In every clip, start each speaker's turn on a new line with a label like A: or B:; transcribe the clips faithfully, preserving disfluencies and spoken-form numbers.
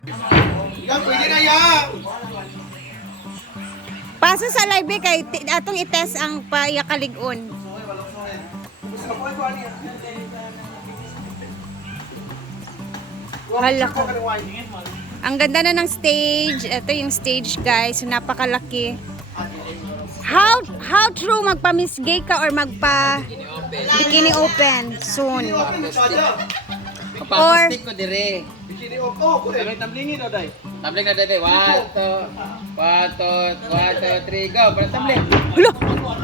A: Yan, pwede na yan.
B: Paso sa live kay ti- atong i-test ang payakaligon. Hala ko. Ang ganda na ng stage. Ito yung stage, guys. So, napakalaki. How how true magpa-miss gay ka or magpa bikini open soon? Or
C: Papapastik ko dire.
A: Bikini opo. Kaya tamlingin o day.
C: Tabling na dire. One, two, one, two, one, two, three, go. Para tabling.
B: Hala!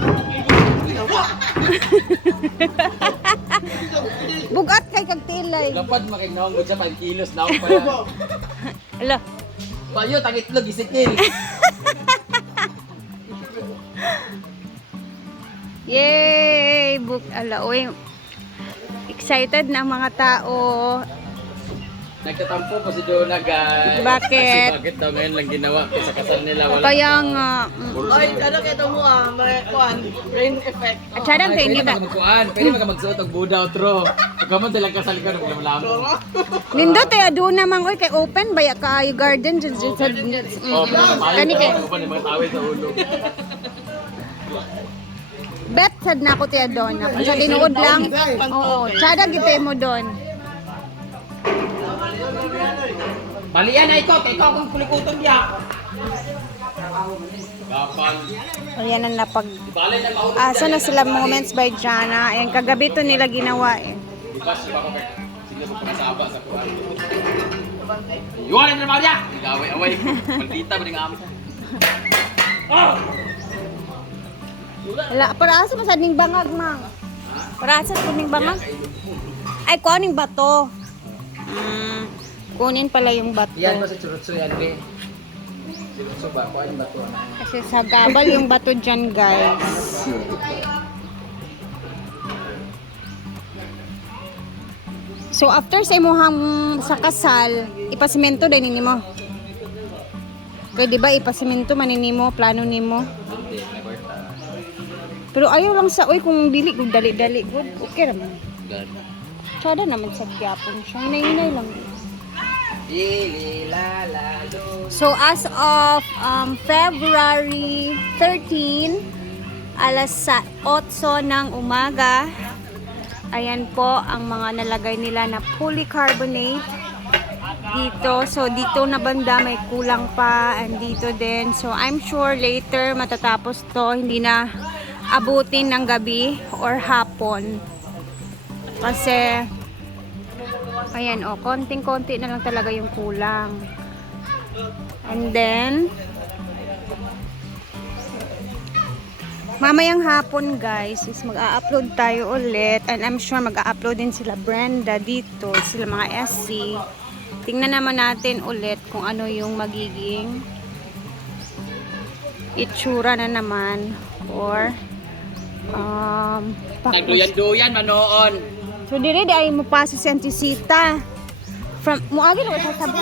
B: Bugat kay kag tilay.
C: Lapad makinahong ko siya five kilos na ako pa yan.
B: Hala.
C: Payo, tangitlog, isikil.
B: Yay! Book ala oy. Excited na ang mga tao.
C: Nagtatampo po si Jonah, guys.
B: Bakit?
C: Kasi bakit daw ngayon lang ginawa ko sa kasal nila. Wala.
B: Kaya nga mm,
D: Ay, ano kaya mo ah, may kuan, rain effect.
B: at sada
C: Ay,
B: tayo
C: pwede
B: nila.
C: ka magkuhan. Pwede ka magsuot og budaw, tro. Pagkaman silang kasal ka, naglamlam.
B: Nindo tayo aduna namang oy kay open baya ka garden jud jud sa
C: Oh,
B: mm.
C: pero tayo
B: Kani kay
C: pa ng mga tawid sa ulo.
B: bet sad na ako tiya doon. Kung sa tinuod lang. Oo, sada gite mo doon.
C: Balian na ito, kay ikaw kung kulikuton diya. Gapal.
B: Ayan na napag
C: Balay na maulog.
B: asa na sila moments by Jana. Ayan kagabi to nila ginawa eh.
C: Di ba siya ako kay sige mo pinasaba sa kuan. Yuan na naman niya. Igaway-away. Maldita ba ning amin? Oh!
B: Wala, para asa masad ning bangag, mang? Para asa po ning bangag? Ay, kunin bato. Mm, kunin pala yung bato.
C: Yan ba si Churutso yan, be? Churutso ba? Kuan ba to?
B: Kasi sa gabal yung bato dyan, guys. So, after sa imuhang sa kasal, ipasimento din nini mo. Kaya di ba ipasimento manini mo, plano nimo.
C: Hindi, never ta.
B: Pero ayaw lang sa, oy, kung dili, kung dali-dali, good, okay naman.
C: Gan.
B: Tsada naman sa gyapon siya. Hinay-hinay lang.
C: Dili la la lo.
B: So as of um, February thirteen, alas sa otso ng umaga, ayan po ang mga nalagay nila na polycarbonate dito. So dito na banda may kulang pa, and dito din. So I'm sure later matatapos to, hindi na abutin ng gabi or hapon. Kasi ayan o, oh, konting-konti na lang talaga yung kulang. And then mamayang hapon, guys, is mag-a-upload tayo ulit, and I'm sure mag-a-upload din sila Brenda dito, sila mga S C. Tingnan naman natin ulit kung ano yung magiging itsura na naman or um
C: Nagduyan-duyan manoon.
B: so dire di ay mo paso si Antisita from muagi na sa sabot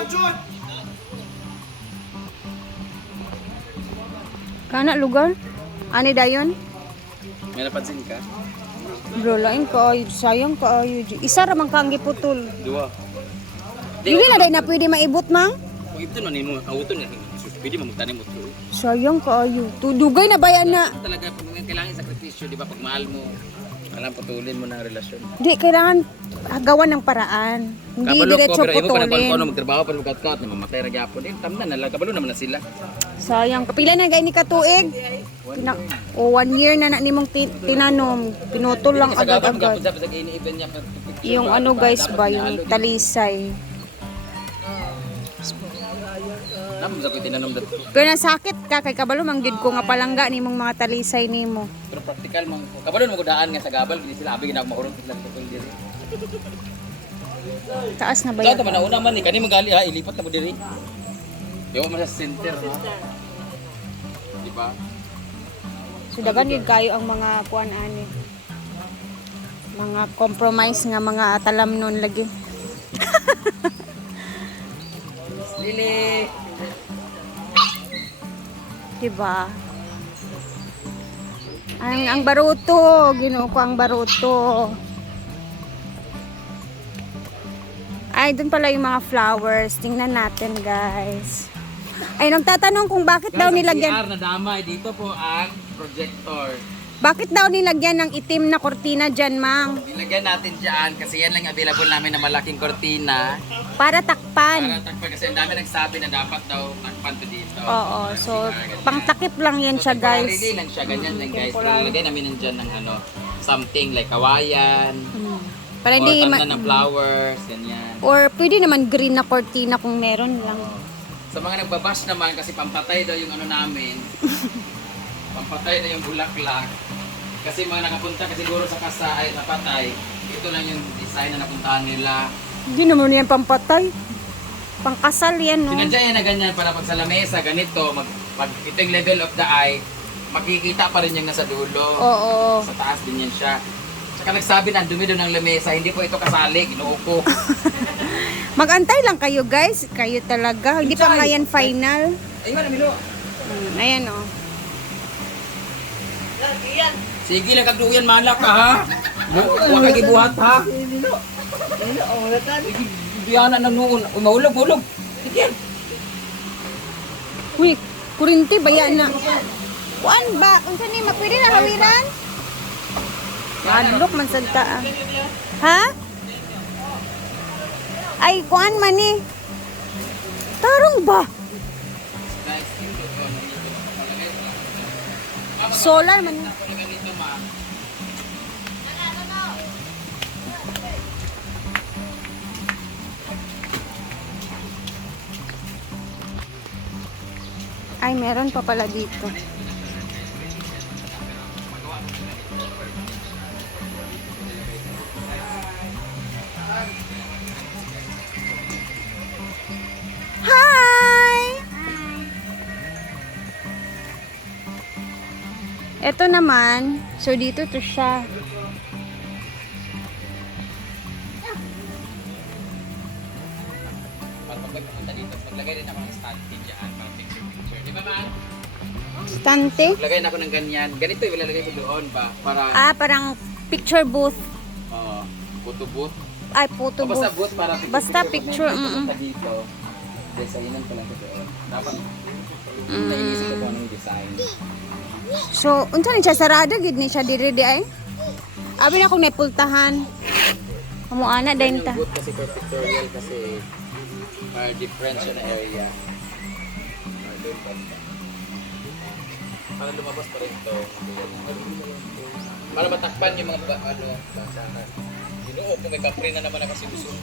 B: kana lugar ani dayon
C: May napansin ka?
B: bro lain ka ay sayang ka ay isa ra man kang giputol
C: Dua.
B: dili na day na pwede maibot mang
C: Kung ito na nimo, awuton na. Pwede mo magtanim mo to.
B: sayang ka ayo tudugay na bayan na
C: Talaga kailangan sakripisyo, di ba? Pag mahal mo, alam putulin mo na ang relasyon.
B: di kailangan gawan ng paraan hindi
C: Kabalo ko,
B: diretso
C: pero imo pa nang
B: putulin
C: kono magtrabaho pa magkat-kat, mamatay ra gyapon. Eh, tamnan na lang kabalo naman na sila.
B: sayang kapila na gay ni katuig Pina, o one year na na nimong ti, tinanom pinutol lang
C: Sa gabon
B: agad-agad
C: gapon sa ini-event niya.
B: yung ano guys ba yung talisay
C: Nam sa ko tinanom dato.
B: kaya nasakit ka kay kabalo manggid ko nga palangga nimong mga talisay nimo
C: Pero practical man ko. Kabalo mo ko daan nga sa gabal, kini sila abi ginag maurot sila sa tungkol diri.
B: taas na ba
C: Sa
B: yan?
C: to man una man ni kani magali ha ilipat na mo diri. Yo man sa center ha. Di ba?
B: So dagan yun kayo ang mga kuan ani mga compromise nga mga talamnon lagi
C: Lili.
B: diba ang ang baruto ginuo ko ang baruto Ay, doon pala yung mga flowers. Tingnan natin, guys. Ay, nagtatanong kung bakit daw nilagyan...
C: Guys, ang C R na damay, dito po ang projector.
B: Bakit daw nilagyan ng itim na kortina dyan, Mang?
C: Nilagyan natin dyan kasi yan lang available namin na malaking kortina.
B: Para takpan.
C: Para takpan kasi ang dami nagsabi na dapat daw takpan to dito.
B: Oo, so pangtakip lang yan siya, guys.
C: Temporary lang siya, ganyan lang guys. Nilagay namin nandyan ng ano, something like kawayan.
B: Hmm. Para
C: Or
B: hindi
C: tanda
B: ma-
C: ng flowers, ganyan.
B: Or pwede naman green na kortina kung meron lang.
C: Sa mga nagbabash naman kasi pampatay daw yung ano namin. Pampatay na yung bulaklak. Kasi mga nakapunta kasi siguro sa kasa ay napatay. Ito lang yung design na napuntahan nila.
B: Hindi naman yan pampatay. Pangkasal yan, no?
C: Sinadya yan na ganyan para pag sa lamesa, ganito, mag, pag ito yung level of the eye, makikita pa rin yung nasa dulo.
B: Oo.
C: Sa taas din yan siya. Tsaka nagsabi na ang dumi doon ng lamesa, hindi po ito kasali, inuuko.
B: Mag-antay lang kayo, guys. Kayo talaga. Hindi pa nga yan final.
C: Ayun, Milo.
B: Hmm, ayan, oh.
D: Yan.
C: Sige lang kagduyan malak ka ha. Huwag kang ibuhat ha.
D: Nilo. Nilo, ang latan.
C: Biyana na noon. Uy, mahulog, mahulog. Sige.
B: Uy, kurinti, baya na. Kuan ba? Kung saan ma pwede na hawiran? Madlok man sa taa. Ha? Ay, kuan man eh. Tarong ba? Solar man. Ay, meron pa pala dito. Hi! Ito naman, so dito to siya.
C: Pag pumunta dito, maglagay rin ako ng stand dyan para picture-picture. Di ba man?
B: Stante.
C: Maglagay na ako ng ganyan. Ganito yung ilalagay ko doon ba? Para,
B: Ah, parang picture booth.
C: uh, photo booth.
B: Ay, photo
C: O basta
B: booth.
C: booth para picture.
B: Basta picture,
C: Pag
B: mm-mm.
C: pumunta dito, designan ko lang ko doon. Dapat,
B: Mm.
C: naiisip ko ng design.
B: So, unsa ni siya sarado gid ni siya diri di ay? Abi na kung napultahan. Amo ana dayon ta.
C: Yung booth kasi for pictorial kasi para different siya na area. Para doon basta. Para lumabas pa rin ito. Para matakpan yung mga ba- ano, lansanan. Ginoo po may kapre na naman ang kasibusong.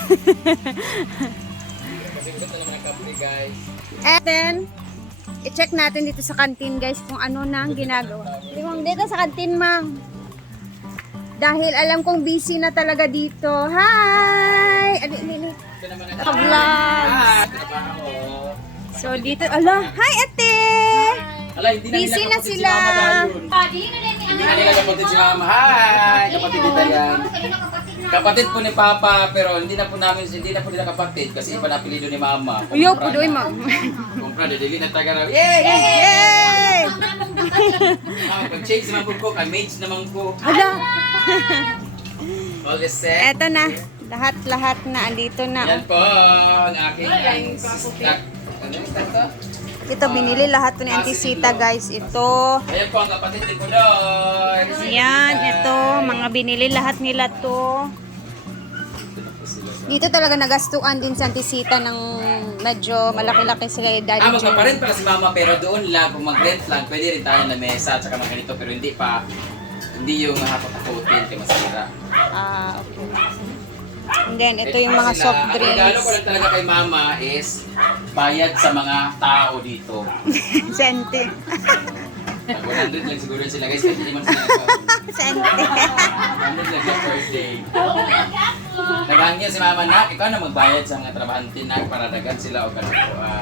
C: Kasibusong na naman ang kapre guys.
B: And then i-check natin dito sa kantin, guys, kung ano na ang ginagawa. Limang dito sa kantin, Mang. Dahil alam kong busy na talaga dito. Hi! Ali, ali, ali.
C: Ito naman ang
B: Ka-vlog.
C: Ah, trabaho.
B: So, dito, ala, hi, ate!
C: Ala, hindi na
B: Busy
C: nila
B: na
C: kapatid
B: sila.
C: Si Mama dahil. Hindi na nila kapatid si Mama. Hi! Kapatid nila yan. Kapatid po ni Papa, pero hindi na po namin, hindi na po nila kapatid kasi iba na apelido ni Mama.
B: Uyo, pudoy, Mang.
C: Kumpra, dili na taga raw. Yay!
B: Yay!
C: Ah, pag-change naman po ko, kay mage naman ko.
B: Hala!
C: All is set.
B: Eto na. Lahat-lahat na. Andito na.
C: Yan po, ang aking stock. Ano yung stock to?
B: Ito, binili lahat to ni Auntie Sita, guys. Ito.
C: Ayan po ang kapatid ni Pudor.
B: Ayan, ito. Mga binili lahat nila to. Dito talaga nagastuan din sa Auntie Sita ng medyo malaki-laki sila yung Daddy
C: Ah,
B: Joe.
C: magpaparin pala si Mama pero doon lang, kung mag-rent lang, pwede rin tayo na mesa at saka mga ganito pero hindi pa, hindi yung hapot-hapotin kay masira.
B: Ah, okay. And then, ito yung mga soft
C: Ang regalo ko
B: drinks.
C: lang talaga kay Mama is bayad sa mga tao dito.
B: Sente.
C: Pag one hundred lang siguro yun sila guys, kasi hindi man sila nag-
B: Sente.
C: one hundred lang yung first day. Nagangyan si Mama na, ikaw na magbayad sa mga trabahante na para dagan sila o ganito. ah,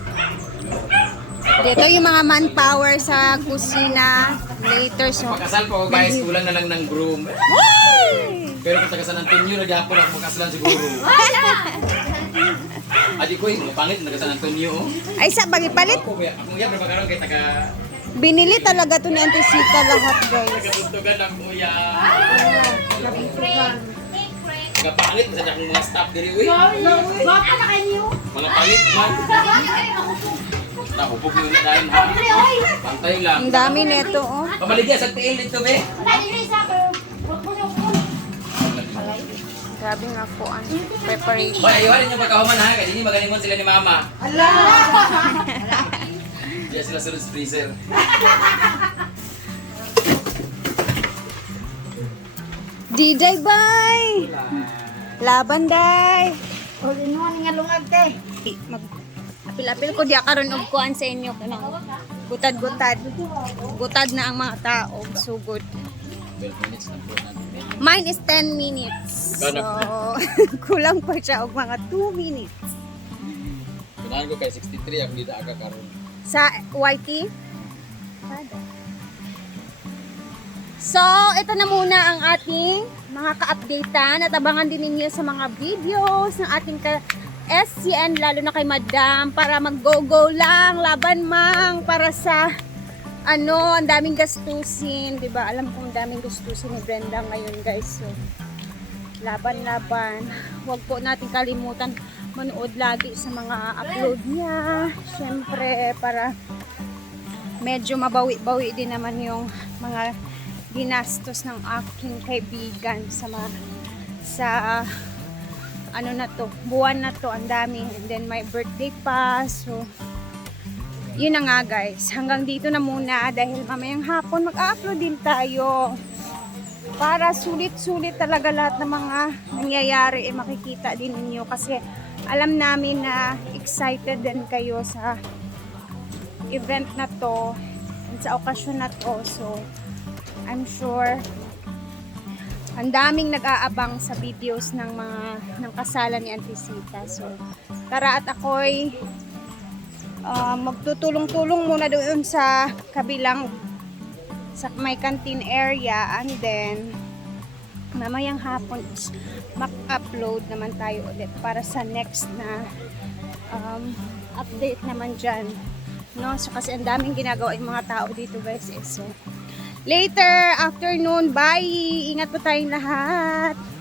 B: Dito yung mga manpower sa kusina. Later, so.
C: Pagkasal po guys, kulang na lang ng groom. Pero kung taga San Antonio, nagyapon ako magkasalan siguro. Adi ko, yung pangit na taga San Antonio.
B: Ay, sa pagipalit.
C: Ako, kuya, ako nga, pero magkaroon kay taga...
B: Binili talaga to ni Auntie Sita lahat, guys.
C: Taga Buntugan ng kuya. Mga pangit sa dakong mga staff diri uy.
B: Baka na kayo.
C: Mga pangit man. Nakupog yun na dahil ha. Pantay lang.
B: Ang dami nito, oh.
C: Kamaligya sa tiil dito be.
B: Grabe nga po ang preparation.
C: Hoy, ayuhan niyo pagkahuman ha. Kasi hindi magalimon sila ni mama.
D: Ala!
C: Diyan sila sunod sa freezer.
B: D J bye! Laban day!
D: O, inuwan nga lungag te.
B: Mag apil-apil ko diya karon og kuan sa inyo kanang gutad-gutad. Gutad na ang mga tao, sugod.
C: twelve minutes na po natin.
B: Mine is ten minutes. So, kulang pa siya og mga two minutes.
C: Pinahan ko kay sixty-three ang dito aga karon.
B: Sa Y T? So, ito na muna ang ating mga ka-updatean at abangan din ninyo sa mga videos ng ating ka-S C N, lalo na kay Madam, para mag-go-go lang, laban mang, para sa ano, ang daming gastusin, di ba? Alam kong daming gastusin ni Brenda ngayon, guys. So, laban-laban. Huwag po natin kalimutan manood lagi sa mga upload niya. Siyempre, para medyo mabawi-bawi din naman yung mga ginastos ng aking kaibigan sa mga, sa ano na to, buwan na to, ang dami. And then my birthday pa. So, yun na nga guys. Hanggang dito na muna dahil mamayang hapon mag-upload din tayo. Para sulit-sulit talaga lahat ng mga nangyayari eh, makikita din ninyo. Kasi alam namin na excited din kayo sa event na to and sa okasyon na to. So, I'm sure ang daming nag-aabang sa videos ng mga ng kasalan ni Auntie Sita. So, tara at ako'y uh, magtutulong-tulong muna doon sa kabilang sa may canteen area, and then mamayang hapon is mag-upload naman tayo ulit para sa next na um, update naman dyan, no? So, kasi ang daming ginagawa yung mga tao dito guys eh. So, later, afternoon, bye! Ingat po tayong lahat!